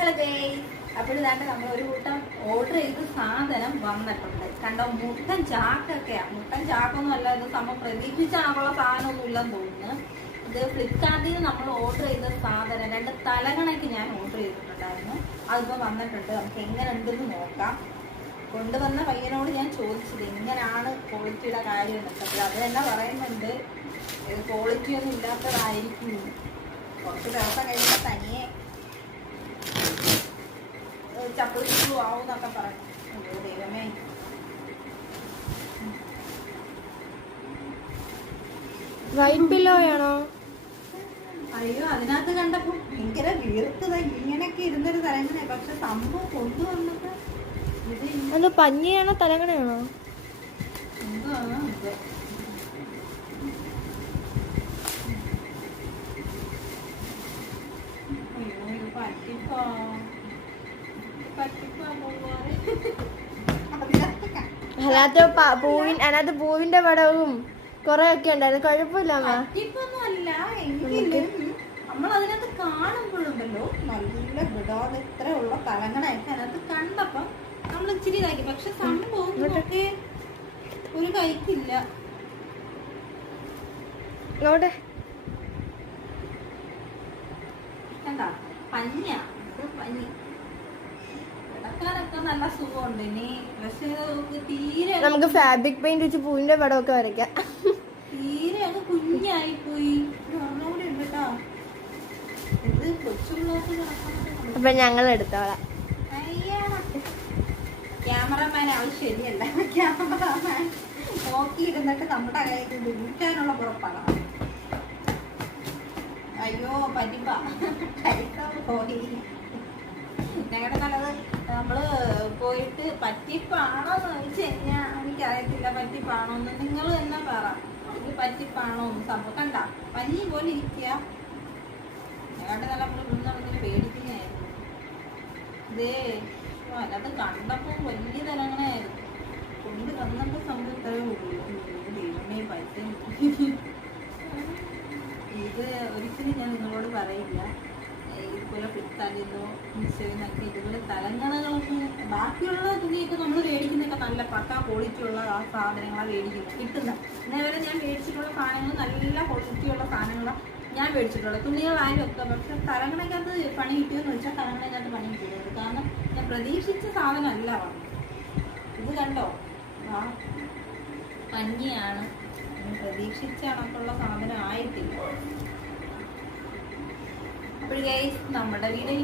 Hello guys, അപ്പോൾ ഇതാണ്ട് നമ്മൾ ഒരു കൂട്ടം ഓർഡർ ചെയ്ത് സാധനം വന്നിട്ടുണ്ട്. കണ്ടോ, മുട്ടൻ ചാക്കൊക്കെയാ. മുട്ടൻ ചാക്കൊന്നും അല്ല, ഇത് നമ്മൾ പ്രതീക്ഷിച്ചാണുള്ള സാധനമൊന്നും ഇല്ലെന്ന് തോന്നുന്നു. ഇത് ഫ്ലിപ്കാർട്ടിൽ നിന്ന് നമ്മൾ ഓർഡർ ചെയ്ത സാധനം 2 തലകണയ്ക്ക് ഞാൻ ഓർഡർ ചെയ്തിട്ടുണ്ടായിരുന്നു. അതിപ്പോൾ വന്നിട്ടുണ്ട്. നമുക്ക് എങ്ങനെ ഉണ്ടെന്ന് നോക്കാം. കൊണ്ടുവന്ന പയ്യനോട് ഞാൻ ചോദിച്ചത് എങ്ങനെയാണ് ക്വാളിറ്റിയുടെ കാര്യം എന്നൊക്കെ. അപ്പോൾ അത് തന്നെ പറയുന്നുണ്ട്, ഇത് ക്വാളിറ്റി ഒന്നും ഇല്ലാത്തതായിരിക്കും, കുറച്ച് ദിവസം കഴിയുമ്പോൾ തനിയെ ചപ്പിളിച്ചു ആവും എന്നൊക്കെ പറഞ്ഞു. അയ്യോ ദൈവമേ, വൈറ്റ് പില്ലോയാണോ? അയ്യോ അതിനകത്ത് കണ്ടപ്പോ ഭയങ്കര വീർത്തത് ഇങ്ങനെയൊക്കെ ഇരുന്നൊരു തലങ്ങണ. പക്ഷെ സംഭവം കൊണ്ടുവന്നിട്ട് അത് പഞ്ഞിയാണോ തലങ്ങണയാണോ? എന്താണ് ഇത്? അയ്യോ ഇത് പറ്റിപ്പോ അതിനകത്ത് പൂവിന്റെ പടവും കൊറേ ഒക്കെ ഉണ്ടായിരുന്നു. കുഴപ്പമില്ല പറ്റിപ്പൊന്നും അല്ല, എങ്കിലും നമ്മൾ അതിനകത്ത് കാണുമ്പോഴുണ്ടല്ലോ നല്ല വിടാതെ ഇത്ര ഉള്ള തലങ്ങളൊക്കെ അതിനകത്ത് കണ്ടപ്പം നമ്മൾ ഇച്ചിരി ഇതാക്കി. പക്ഷെ സംഭവം ഒക്കെ ഒരു കൈക്കില്ല. കണ്ട പഞ്ഞ പഞ്ഞി കിടക്കാനൊക്കെ നല്ല സുഖമുണ്ട്. ഇനി പക്ഷെ തീരെ നമുക്ക് ഫാബ്രിക് പെയിന്റ് വെച്ച് പൂവിന്റെ പടമൊക്കെ വരയ്ക്കാം. തീരെ അത് കുഞ്ഞായി പോയി. ഒരെണ്ണൂടെ ഉണ്ട് കേട്ടോ. ഇത് കൊച്ചുള്ളവർക്ക് കിടക്കാൻ. അപ്പൊ ഞങ്ങൾ എടുത്തോളാം. ക്യാമറമാൻ ആവശ്യമില്ല. ക്യാമറമാൻ നോക്കിയിരുന്നിട്ട് നമ്മുടെ കയ്യിൽ വിൽക്കാനുള്ള പുറപ്പാടാണ്. അയ്യോ പറ്റിപ്പാ, പോയി. ഞങ്ങളുടെ നല്ലത് നമ്മള് പോയിട്ട് പറ്റിപ്പാണോന്ന് ചോദിച്ചു കഴിഞ്ഞാൽ എനിക്കറിയത്തില്ല പറ്റിപ്പാണോന്ന്. നിങ്ങൾ തന്നെ പറ, ഇത് പറ്റിപ്പാണോന്ന്. സംഭവം കണ്ട പഞ്ഞി പോലെ ഇരിക്കുക. ഞങ്ങളുടെ നല്ല നമ്മള് മുന്നോട്ട് പേടിക്കുന്നതായിരുന്നു. ഇതേ അതിനകത്ത് കണ്ടപ്പോൾ വലിയ തലങ്ങളായിരുന്നു. കൊണ്ട് വന്നപ്പോൾ സംഭവം ഇത്രയേ ഉള്ളൂ. ദൈവമേ പൈസ ഇത് ഒരിക്കലും ഞാൻ നിങ്ങളോട് പറയില്ല. ഇതുപോലെ ഫ്ലിപ്കാർട്ടിൽ നിന്നോ മീഷോയിൽ നിന്നൊക്കെ ഇതുപോലെ തലങ്ങണകളൊക്കെ. ബാക്കിയുള്ള തുണിയൊക്കെ നമ്മൾ മേടിക്കുന്നതൊക്കെ നല്ല പക്കാ ക്വാളിറ്റിയുള്ള ആ സാധനങ്ങളാണ് മേടിക്കുന്നത്, കിട്ടുന്ന. ഇന്നേവരെ ഞാൻ മേടിച്ചിട്ടുള്ള സാധനങ്ങൾ നല്ല ക്വാളിറ്റിയുള്ള സാധനങ്ങളാണ് ഞാൻ മേടിച്ചിട്ടുള്ളത്. തുണികളായാലും ഒക്കെ. പക്ഷെ തലങ്ങണയ്ക്കകത്ത് പണി കിട്ടിയെന്ന് വെച്ചാൽ തലങ്ങണയ്ക്കകത്ത് പണി കിട്ടിയത്. കാരണം ഞാൻ പ്രതീക്ഷിച്ച സാധനമല്ല വന്നത്. ഇത് കണ്ടോ, ആ പഞ്ഞിയാണ്. പ്രതീക്ഷിച്ച കണക്കുള്ള സാധനം ആയിട്ടില്ല. അപ്പോൾ ഗൈസ് നമ്മുടെ വീഡിയോ